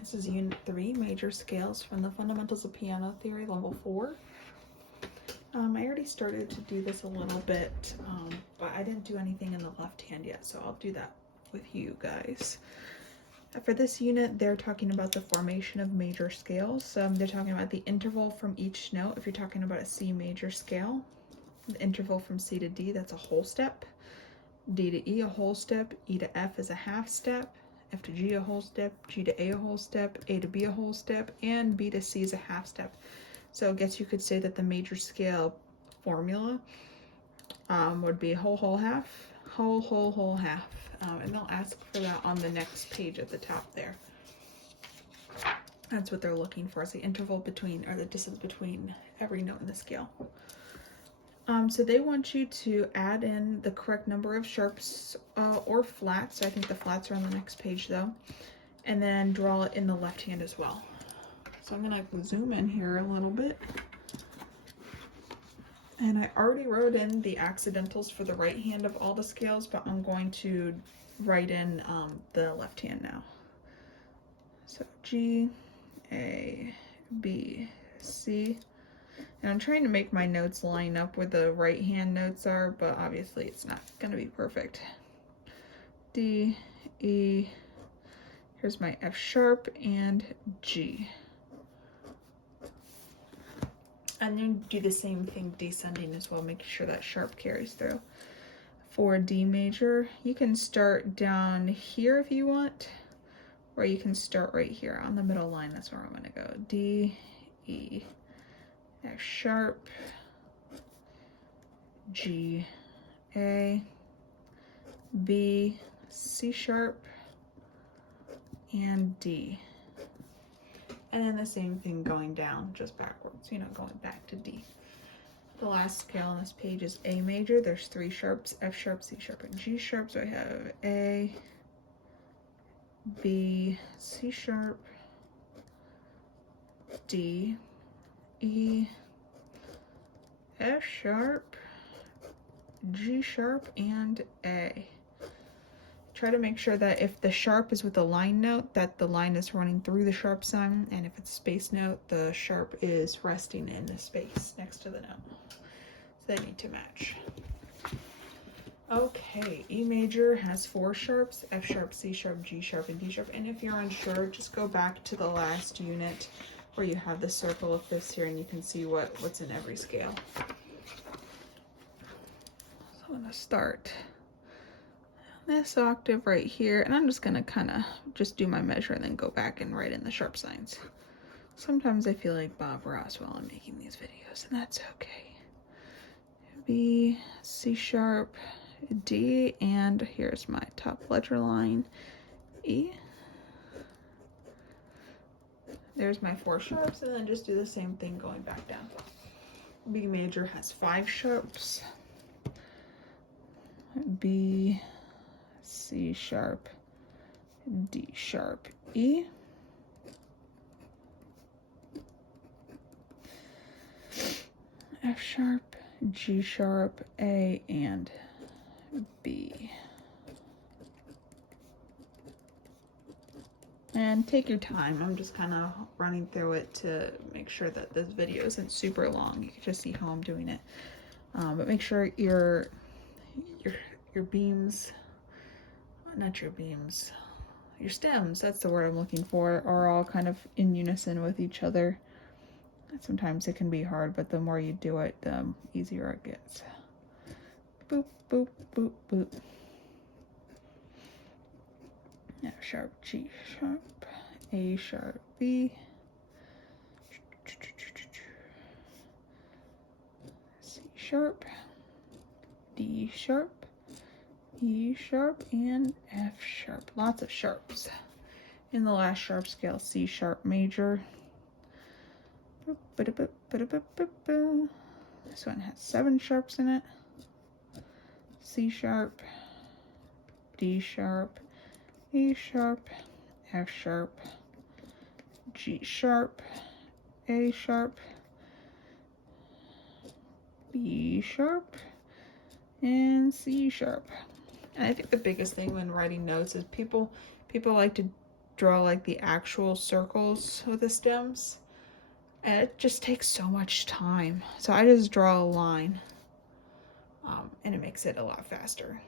This is Unit 3, Major Scales from the Fundamentals of Piano Theory, Level 4. I already started to do this a little bit, but I didn't do anything in the left hand yet, so I'll do that with you guys. For this unit, they're talking about the formation of major scales. They're talking about the interval from each note. If you're talking about a C major scale, the interval from C to D, that's a whole step. D to E, a whole step. E to F is a half step. F to G, a whole step. G to A, a whole step. A to B, a whole step. And B to C is a half step. So I guess you could say that the major scale formula would be whole, half, whole, half. And they'll ask for that on the next page at the top there. That's what they're looking for, is the interval between, or the distance between every note in the scale. So they want you to add in the correct number of sharps or flats. I think the flats are on the next page though. And then draw it in the left hand as well. So I'm gonna zoom in here a little bit. And I already wrote in the accidentals for the right hand of all the scales, but I'm going to write in the left hand now. So G, A, B, C. And I'm trying to make my notes line up where the right hand notes are, but obviously it's not gonna be perfect. D, E, here's my F sharp and G. And then do the same thing descending as well, making sure that sharp carries through. For D major, you can start down here if you want, or you can start right here on the middle line. That's where I'm gonna go. D, E, F sharp, G, A, B, C sharp, and D. And then the same thing going down, just backwards, going back to D. The last scale on this page is A major. There's 3 sharps, F sharp, C sharp, and G sharp. So I have A, B, C sharp, D, E, F sharp, G sharp, and A. Try to make sure that if the sharp is with a line note, that the line is running through the sharp sign, and if it's a space note, the sharp is resting in the space next to the note. So they need to match. Okay, E major has 4 sharps, F sharp, C sharp, G sharp, and D sharp. And if you're unsure, just go back to the last unit where you have the circle of fifths here, and you can see what's in every scale. So I'm gonna start this octave right here, and I'm just gonna kind of just do my measure and then go back and write in the sharp signs. Sometimes I feel like Bob Ross while I'm making these videos, and that's okay. B, C sharp, D, and here's my top ledger line, E. There's my 4 sharps, and then just do the same thing going back down. B major has 5 sharps, B, C sharp, D sharp, E. F sharp, G sharp, A, and B. And take your time. I'm just kind of running through it to make sure that this video isn't super long. You can just see how I'm doing it. But make sure your beams, not your beams, your stems, that's the word I'm looking for, are all kind of in unison with each other. Sometimes it can be hard, but the more you do it, the easier it gets. Boop, boop, boop, boop. F sharp, G sharp, A sharp, B, C sharp, D sharp, E sharp, and F sharp. Lots of sharps. In the last sharp scale, C sharp major. This one has 7 sharps in it. C sharp, D sharp, E sharp, F sharp, G sharp, A sharp, B sharp, and C sharp. And I think the biggest thing when writing notes is people like to draw like the actual circles with the stems. And it just takes so much time. So I just draw a line, and it makes it a lot faster.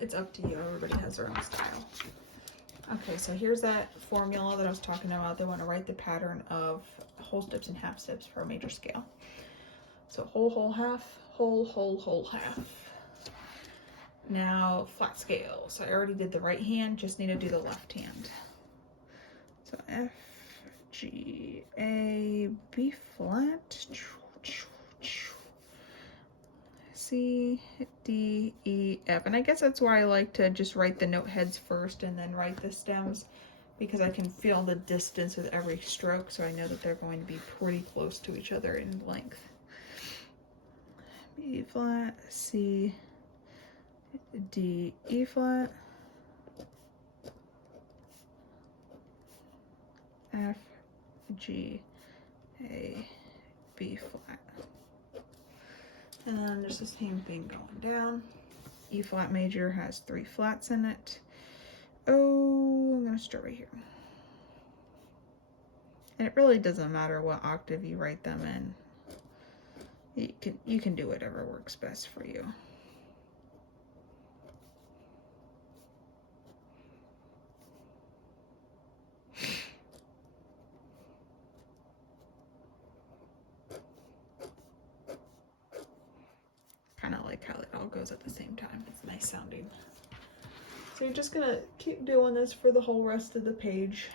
It's up to you. Everybody has their own style. Okay, so here's that formula that I was talking about. They want to write the pattern of whole steps and half steps for a major scale. So whole, whole, half, whole, whole, whole, half. Now flat scale. So I already did the right hand, just need to do the left hand. So F, G, A, B flat, C, D, E, F. And I guess that's why I like to just write the note heads first and then write the stems, because I can feel the distance with every stroke, so I know that they're going to be pretty close to each other in length. B flat, C, D, E flat, F, G, A, B flat. And then there's the same thing going down. E flat major has 3 flats in it. Oh, I'm gonna start right here. And it really doesn't matter what octave you write them in. You can do whatever works best for you. Kind of like how it all goes at the same time. It's nice sounding. So you're just gonna keep doing this for the whole rest of the page.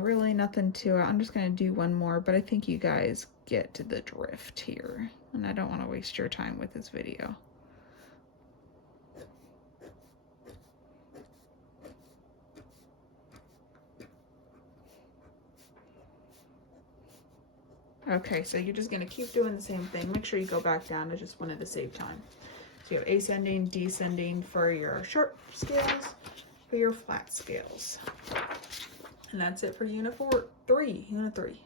Really nothing to it. I'm just gonna do one more, but I think you guys get to the drift here, and I don't want to waste your time with this video. Okay, so you're just gonna keep doing the same thing. Make sure you go back down. I just wanted to save time. So you have ascending, descending for your sharp scales, for your flat scales. And that's it for unit 3.